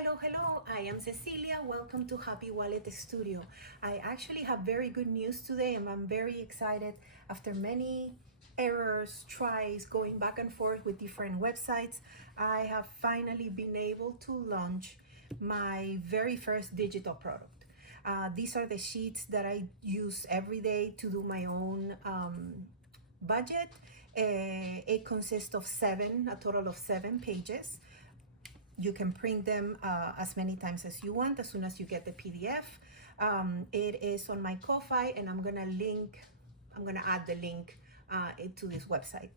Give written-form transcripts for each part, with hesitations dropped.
Hello, I am Cecilia. Welcome to Happy Wallet Studio. I actually have very good news today and I'm very excited. After many errors, tries, going back and forth with different websites, I have finally been able to launch my very first digital product. These are the sheets that I use every day to do my own budget. It consists of a total of 7 pages. You can print them as many times as you want as soon as you get the PDF. It is on my Ko-Fi, and I'm gonna add the link to this website.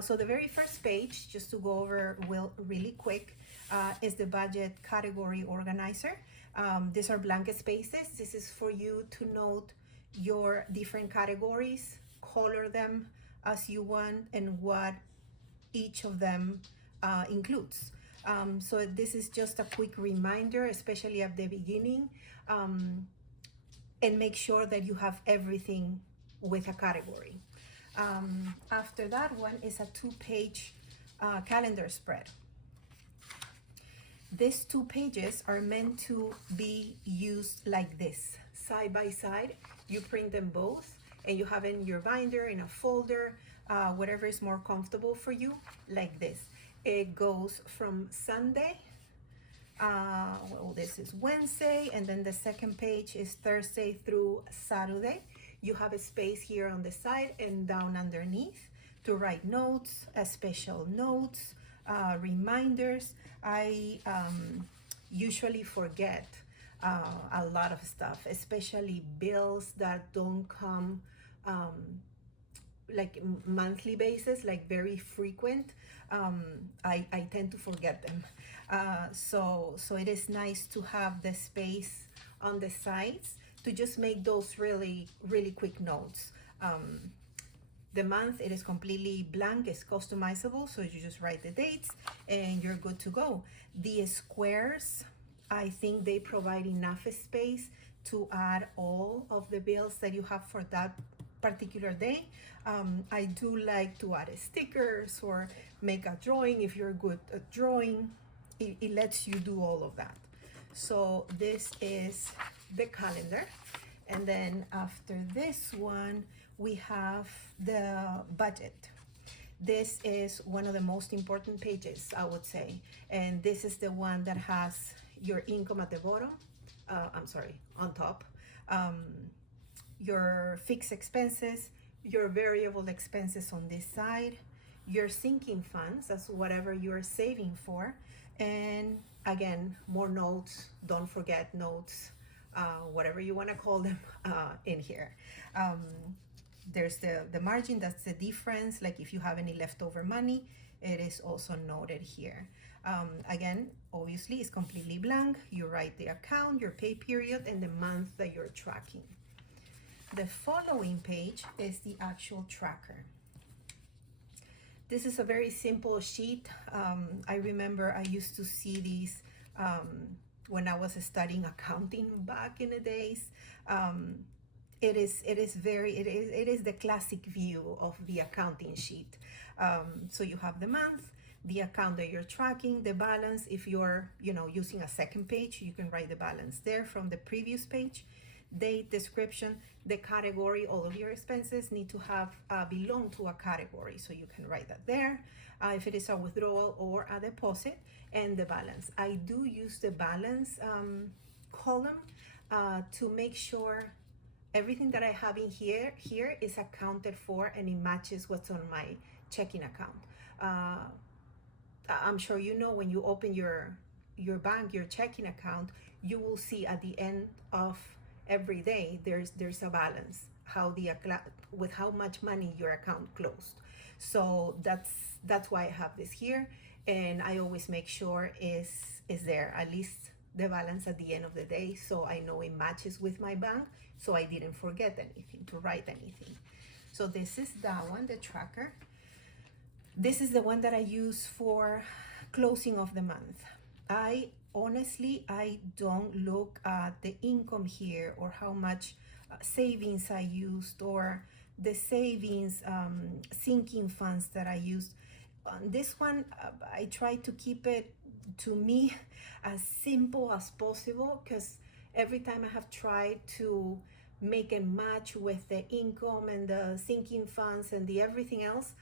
So the very first page, just to go over really quick, is the budget category organizer. These are blank spaces. This is for you to note your different categories, color them as you want, and what each of them includes. So this is just a quick reminder, especially at the beginning, and make sure that you have everything with a category. After that one is a 2-page calendar spread. These 2 pages are meant to be used like this, side by side. You print them both and you have it in your binder, in a folder, whatever is more comfortable for you, like this. It goes from Sunday, this is Wednesday, and then the second page is Thursday through Saturday. You have a space here on the side and down underneath to write notes, special notes, reminders. I usually forget a lot of stuff, especially bills that don't come like monthly basis, like very frequent. I tend to forget them. So it is nice to have the space on the sides to just make those really quick notes. The month, it is completely blank, it's customizable, so you just write the dates and you're good to go. The squares, I think they provide enough space to add all of the bills that you have for that particular day. I do like to add stickers or make a drawing if you're good at drawing. It lets you do all of that. So this is the calendar. And then after this one, we have the budget. This is one of the most important pages, I would say. And this is the one that has your income at the bottom, on top. Your fixed expenses, your variable expenses on this side, your sinking funds, that's whatever you're saving for, and again, more notes, don't forget notes, whatever you want to call them in here. There's the margin, that's the difference, like if you have any leftover money, it is also noted here. Again, obviously it's completely blank. You write the account, your pay period, and the month that you're tracking. The following page is the actual tracker. This is a very simple sheet. I remember I used to see these when I was studying accounting back in the days. It is the classic view of the accounting sheet. So you have the month, the account that you're tracking, the balance. If you're using a second page, you can write the balance there from the previous page. Date, description, the category. All of your expenses need to have belong to a category, so you can write that there. If it is a withdrawal or a deposit, and the balance. I do use the balance column to make sure everything that I have in here is accounted for and it matches what's on my checking account. I'm sure you know, when you open your bank, your checking account, you will see at the end of every day there's a balance, with how much money your account closed. So that's why I have this here, and I always make sure is there at least the balance at the end of the day, so I know it matches with my bank, so I didn't forget anything to write anything. So this is that one, the tracker. This is the one that I use for closing of the month. Honestly, I don't look at the income here or how much savings I used or the savings sinking funds that I used. On this one, I try to keep it, to me, as simple as possible, because every time I have tried to make a match with the income and the sinking funds and the everything else,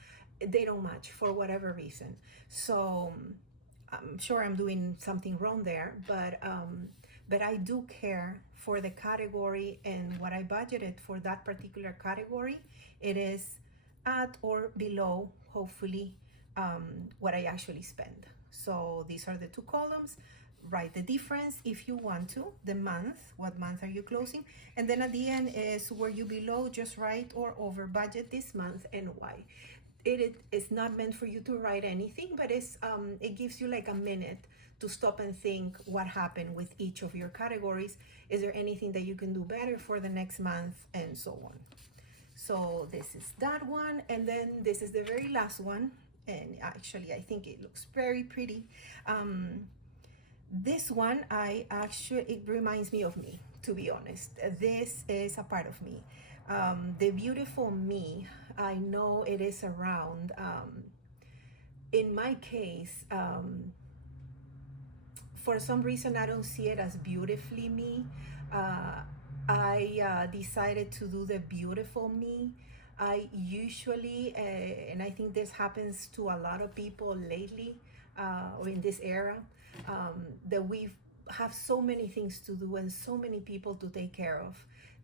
they don't match for whatever reason. So I'm sure I'm doing something wrong there, but I do care for the category, and what I budgeted for that particular category, it is at or below, hopefully, what I actually spend. So these are the two columns. Write the difference if you want to, the month, what month are you closing, and then at the end is where you below, just write or over budget this month and why. It is not meant for you to write anything, but it gives you like a minute to stop and think what happened with each of your categories. Is there anything that you can do better for the next month, and so on. So this is that one, and then this is the very last one, and actually I think it looks very pretty. This one, it reminds me of me, to be honest. This is a part of me. The beautiful me, I know it is around. In my case, for some reason, I don't see it as beautifully me. I decided to do the beautiful me. I usually, and I think this happens to a lot of people lately, or in this era, that we have so many things to do and so many people to take care of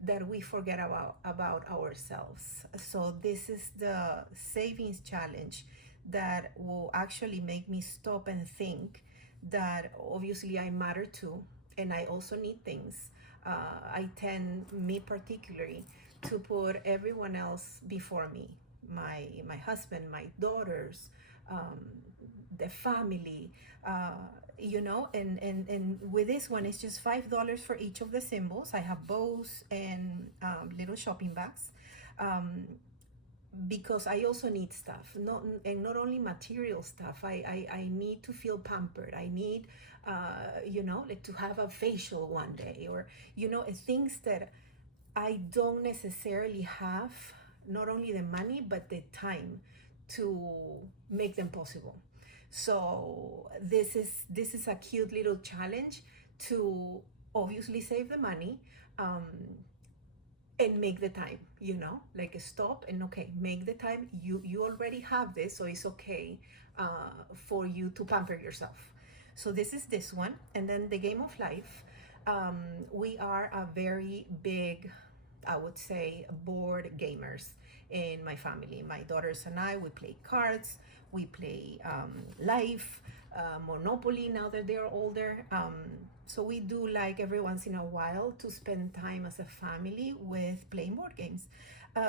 that we forget about ourselves. So this is the savings challenge that will actually make me stop and think that obviously I matter too, and I also need things. I tend, me particularly, to put everyone else before me, my husband, my daughters, the family, and with this one, it's just $5 for each of the symbols. I have bows and little shopping bags, because I also need stuff, not only material stuff. I need to feel pampered. I need, like to have a facial one day, or things that I don't necessarily have, not only the money but the time to make them possible. So this is a cute little challenge to obviously save the money, and make the time, like stop and okay, make the time. You already have this, so it's okay for you to pamper yourself. So this is this one, and then the game of life. We are a very big, I would say, board gamers in my family. My daughters and I, we play cards, we play Life, Monopoly now that they're older. So we do like every once in a while to spend time as a family with playing board games.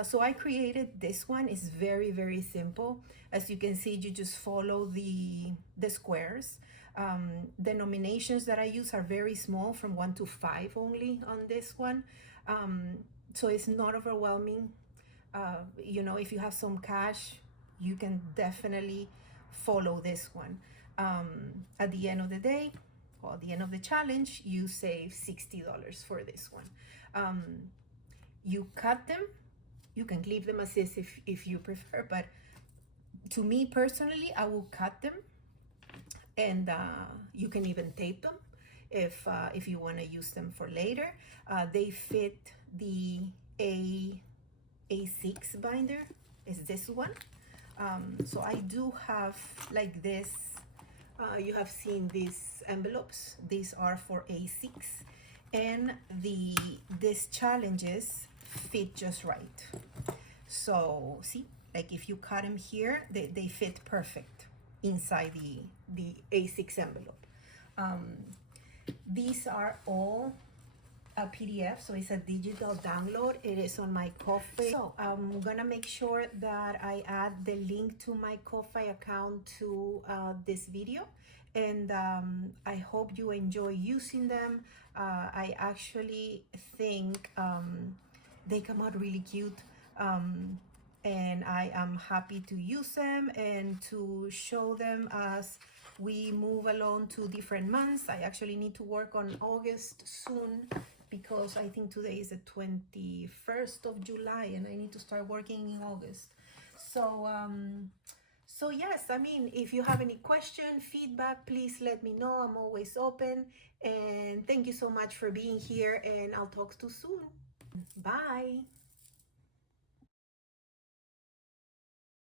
So I created this one. It's very, very simple. As you can see, you just follow the squares. The nominations that I use are very small, from 1 to 5 only on this one. So it's not overwhelming. If you have some cash, you can definitely follow this one. At the end of the day, or at the end of the challenge, you save $60 for this one. You cut them. You can leave them as is if you prefer, but to me personally, I will cut them, and you can even tape them if you want to use them for later. They fit the A6 binder, is this one. So I do have like this. You have seen these envelopes. These are for A6, and these challenges fit just right. So see, like if you cut them here, they fit perfect inside the A6 envelope. These are all a PDF, so it's a digital download. It is on my Ko-fi. So I'm gonna make sure that I add the link to my Ko-fi account to this video, and I hope you enjoy using them. I actually think they come out really cute, and I am happy to use them and to show them as we move along to different months. I actually need to work on August soon, because I think today is the 21st of July and I need to start working in August. So So yes, I mean, if you have any question, feedback, please let me know. I'm always open. And thank you so much for being here, and I'll talk to you soon. Bye.